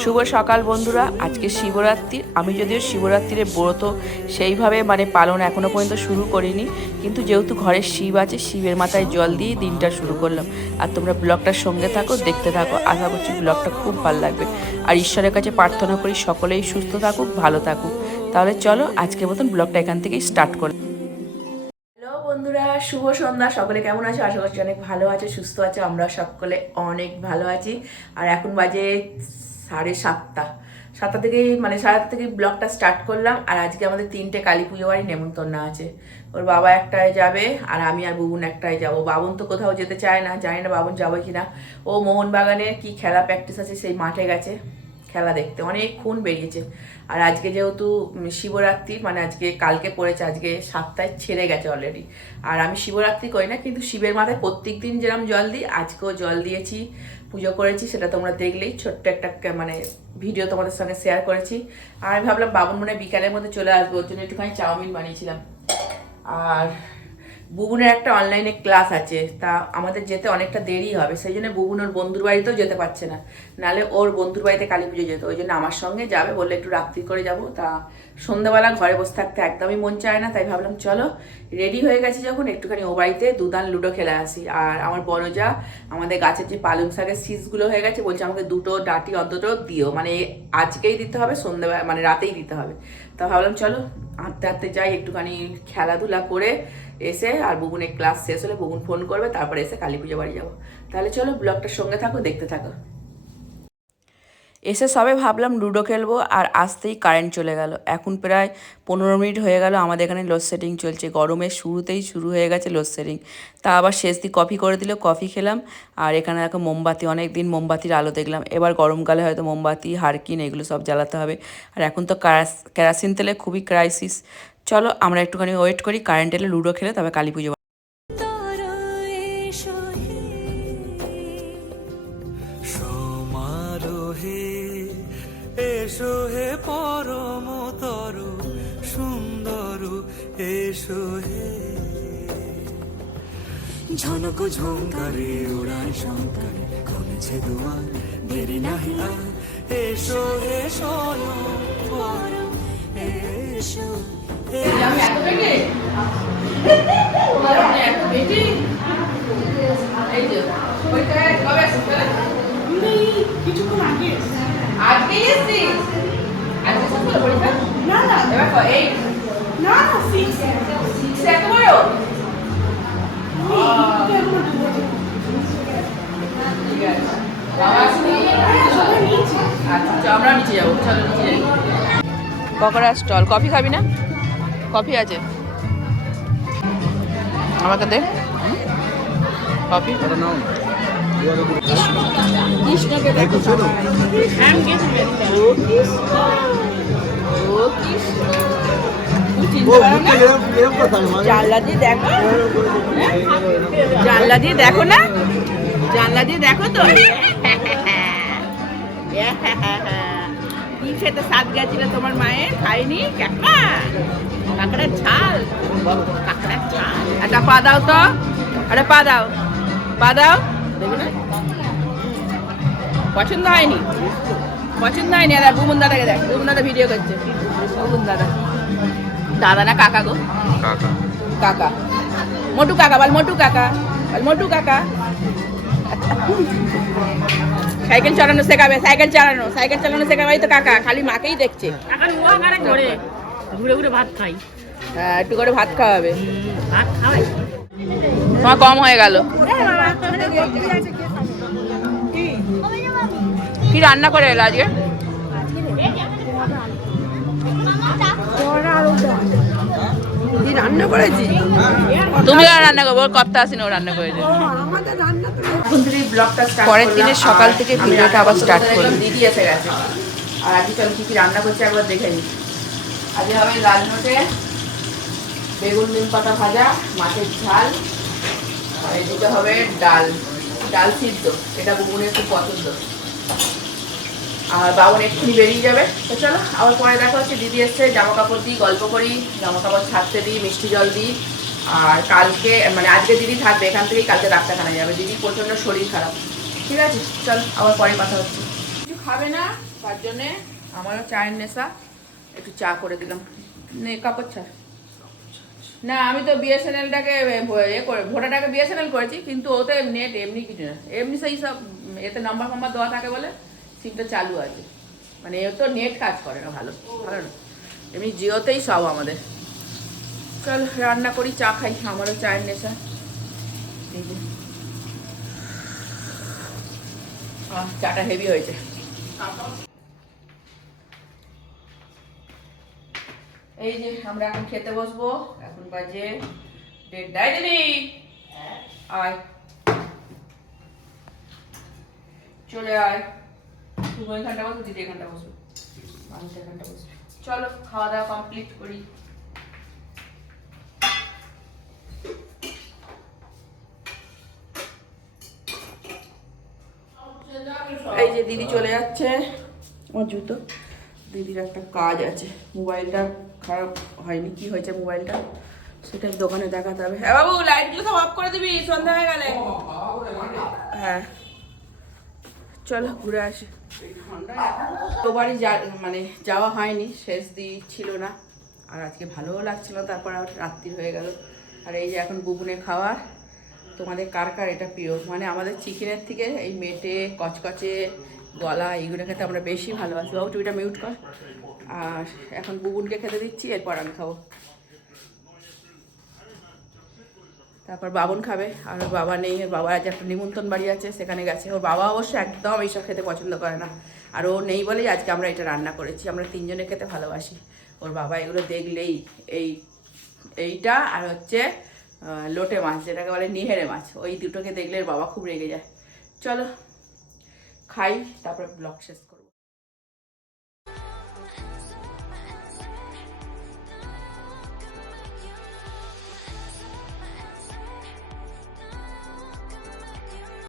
শুভ সকাল, বন্ধুরা। আজকে শিবরাত্রি। আমি যদিও শিবরাত্রির ব্রত সেইভাবে মানে পালন এখনও পর্যন্ত শুরু করিনি, কিন্তু যেহেতু ঘরে শিব আছে, শিবের মাথায় জল দিয়ে দিনটা শুরু করলাম। আর তোমরা ব্লগটার সঙ্গে থাকো, দেখতে থাকো। আশা করছি ব্লগটা খুব ভালো লাগবে। আর ঈশ্বরের কাছে প্রার্থনা করি সকলেই সুস্থ থাকুক, ভালো থাকুক। তাহলে চলো, আজকের মতন ব্লগটা এখান থেকেই স্টার্ট করলাম শুভ সন্ধ্যা। সকলে কেমন আছো? আশা করছি অনেক ভালো আছে, সুস্থ আছে। আমরা সকলে অনেক ভালো আছি। আর এখন বাজে সাড়ে সাতটা। সাতটা থেকেই মানে সাড়ে আটটা থেকে ব্লগটা স্টার্ট করলাম। আর আজকে আমাদের তিনটে কালী পুজো বাড়ি নেমন্তন্ন আছে। ওর বাবা একটায় যাবে, আর আমি আর বুবুন একটায় যাব। বাবন তো কোথাও যেতে চায় না, জানি না বাবন যাবে কিনা। ও মোহনবাগানে কি খেলা প্র্যাকটিস আছে সেই মাঠে গেছে। খেলা দেখতে, অনেকক্ষণ বেরিয়েছে। আর আজকে যেহেতু শিবরাত্রি মানে আজকে কালকে পড়েছে, আজকে সাতটায় ছেড়ে গেছে অলরেডি আর আমি শিবরাত্রি করি না, কিন্তু শিবের মাথায় প্রত্যেক দিন যেরকম জল দিই, আজকেও জল দিয়েছি, পুজো করেছি, সেটা তোমরা দেখলেই ছোট্ট একটা মানে ভিডিও তোমাদের সঙ্গে শেয়ার করেছি। আর আমি ভাবলাম বাবন মনে বিকালের মধ্যে চলে আসব, ওর জন্য একটুখানি চাউমিন বানিয়েছিলাম। আর বুবুনের একটা অনলাইনে ক্লাস আছে, তা আমাদের যেতে অনেকটা দেরি হবে, সেই জন্য বুবুন ওর বন্ধুর বাড়িতেও যেতে পারছে না। নালে ওর বন্ধুর বাড়িতে কালী পুজো যেত, ওই জন্য আমার সঙ্গে যাবে, বললে একটু রাত্রি করে যাব, তা সন্ধ্যাবেলা ঘরে বসে থাকতে একদমই মন চায় না, তাই ভাবলাম চলো রেডি হয়ে গেছি যখন, একটুখানি ও বাড়িতে দুদান লুডো খেলে আসি, আর আমার বড় যা আমাদের গাছের যে পালং শাকের সিজগুলো হয়ে গেছে, বলছে আমাকে দুটো ডাটি অন্তত দিও মানে আজকেই দিতে হবে, সন্ধ্যাবেলা মানে রাতেই দিতে হবে। তা ভাবলাম চলো হাঁটতে হাঁটতে যাই, একটুখানি খেলাধুলা করে এসে আর বুবুনের ক্লাস শেষ হলে বুবুন ফোন করবে, তারপরে এসে কালী পুজো বাড়ি যাব। তাহলে চলো ব্লগটার সঙ্গে থাকো, দেখতে থাকো। এসে সবে ভাবলাম লুডো খেলব আর আসতেই কারেন্ট চলে গেল। এখন প্রায় পনেরো মিনিট হয়ে গেল, আমাদের এখানে লোডশেডিং চলছে। গরমের শুরুতেই শুরু হয়ে গেছে লোডশেডিং তা আবার শেষ দিয়ে কফি করে দিল কফি খেলাম। আর এখানে দেখো মোমবাতি অনেক দিন মোমবাতির আলো দেখলাম। এবার গরমকালে হয়তো মোমবাতি, হারকিন এগুলো সব জ্বালাতে হবে। আর এখন তো কেরাসিন তেলে খুবই ক্রাইসিস চলো আমরা একটুখানি ওয়েট করি কারেন্ট এলে লুডো খেলে, তবে কালী পুজো এসো হে পরম তরু সুন্দর এসো হে। ঝনক ঝঙ্কারে উড়ায় শঙ্কর খুলেছে দুয়ার দেরি নাহি আর। এসো হে স্বয়ং পরম এসো এসছিস আজকে হলো পরীক্ষা? না না। এবার এই? না না সিক্স সিক্স এত বড়? বাবা আসেনি? আচ্ছা চল, আমরা নিচে যাব। চলো নিচে যাই। পকোড়া স্টল। কফি খাবি না? কফি আছে। আমাকে দে। কফি? জানলা দিয়ে দেখো হ্যাঁ? না জানলা দিয়ে দেখো তো খেতে স্বাদ গেছিল তোমার মায়ের খাইনি কাকা কাঁকড়ার ঝাল কাঁকড়ার ঝাল একটা পা দাও তো একটা পা দাও পা দাও না? পছন্দ হয়নি? পছন্দ হয়নি দাদা বুমন দাদাকে দেখ বুমন দাদা ভিডিও করছে। বুমন দাদা। দাদা না কাকা গো? কাকা। মোটু কাকা বল মোটু কাকা বল মোটু কাকা। সাইকেল চালানো শেখাবে সাইকেল চালানো সাইকেল চালানো শেখাবে তো কাকা খালি মাকেই দেখছে। এখন ঘুরে ঘুরে ভাত খাই। হ্যাঁ একটু করে ভাত খাওয়াবে। ভাত খাওয়াই। তোমার কম হয়ে গেল। কি রান্না করে এলো আজকে? রান্না করেছি? তুমি আর রান্না করব কপ্তা আসেনি ও রান্না করেছে। পরের দিনের সকাল থেকে ভিডিওটা আবার স্টার্ট করলাম। দিদি এসে গেছে। আর আজকে চলো কি কি রান্না করছে একবার দেখে নিই আজকে হবে লাল নোটে বেগুন নিম পাতা ভাজা, মাছের ঝাল, আর এদিকে হবে ডাল। ডাল সিদ্ধ, এটা বুবুনের খুব পছন্দ। আর বাবন এক্ষুনি বেরিয়ে যাবে। তো চলো, আবার পরে দেখা হচ্ছে। দিদি এসছে জামা কাপড় দিই, গল্প করি জামা কাপড় ছাড়তে দিই, মিষ্টি জল দিই। আর কালকে মানে আজকে দিদি থাকবে, এখান থেকেই কালকে ডাক্তারখানায় যাবে। দিদি প্রচণ্ড শরীর খারাপ। ঠিক আছে? চল, আবার পরে কথা হচ্ছে। কিছু খাবে না, তার জন্যে আমারও চায়ের নেশা। একটু চা করে দিলাম। নে, কাপড় চা না, আমি তো বিএসএনএলটাকে এ করে ভোটাটাকে বিএসএনএল করেছি, কিন্তু ওতে নেট এমনি কিছু না। এমনি সেই সব, এতে নাম্বার ফাম্বার দেওয়া থাকে বলে সিমটা চালু আছে। মানে এ তো নেট কাজ করে না, ভালো ভালো না। এমনি জিওতেই সব আমাদের। চল, রান্না করি, চা খাই, আমারও চায়ের নেশা। চাটা হেভি হয়েছে। এই যে, আমরা এখন খেতে বসবো। এখন বাজে দেড়টাই দিদি আয়। চলে আয়। তুমি বসো দিদি এখানটা বসো আমি চলো, খাওয়া দাওয়া কমপ্লিট করি। এই যে দিদি চলে যাচ্ছে। আমার জুতো। দিদির একটা কাজ আছে। মোবাইলটা খারাপ হয়নি। কি হয়েছে মোবাইলটা? সেটা দোকানে দেখাতে হবে। হ্যাঁ বাবু, লাইটগুলো সব অফ করে দিবি, সন্ধ্যা হয়ে গেলে। হ্যাঁ। চলো, ঘুরে আসি। তোবারই যা মানে যাওয়া হয়নি, শেষ দিই ছিল না। আর আজকে ভালোও লাগছিল তারপর আর রাত্রি হয়ে গেল। আর এই যে এখন বুবুনে খাওয়ার তোমাদের কার কার এটা প্রিয়? মানে আমাদের চিকেনের থেকে এই মেটে, কচকচে গলা, এইগুলো খেতে আমরা বেশি ভালোবাসি। বাবু এটা মিউট কর। আর এখন বুবুনকে খেতে দিচ্ছি, এরপর আমি খাব। তারপর বাবন খাবে, আর ওর বাবা নেই, ওর বাবার আজ একটা নিমন্ত্রণ বাড়ি আছে, সেখানে গেছে। ওর বাবা অবশ্য একদম এইসব খেতে পছন্দ করে না। আর ও নেই বলেই আজকে আমরা এটা রান্না করেছি। আমরা তিনজনে খেতে ভালোবাসি। ওর বাবা এগুলো দেখলেই এই, এইটা আর হচ্ছে লোটে মাছ, যেটাকে বলে নিহেরে মাছ, ওই দুটোকে দেখলে ওর বাবা খুব রেগে যায়। চলো খাই তারপর ব্লগ শেষ করি।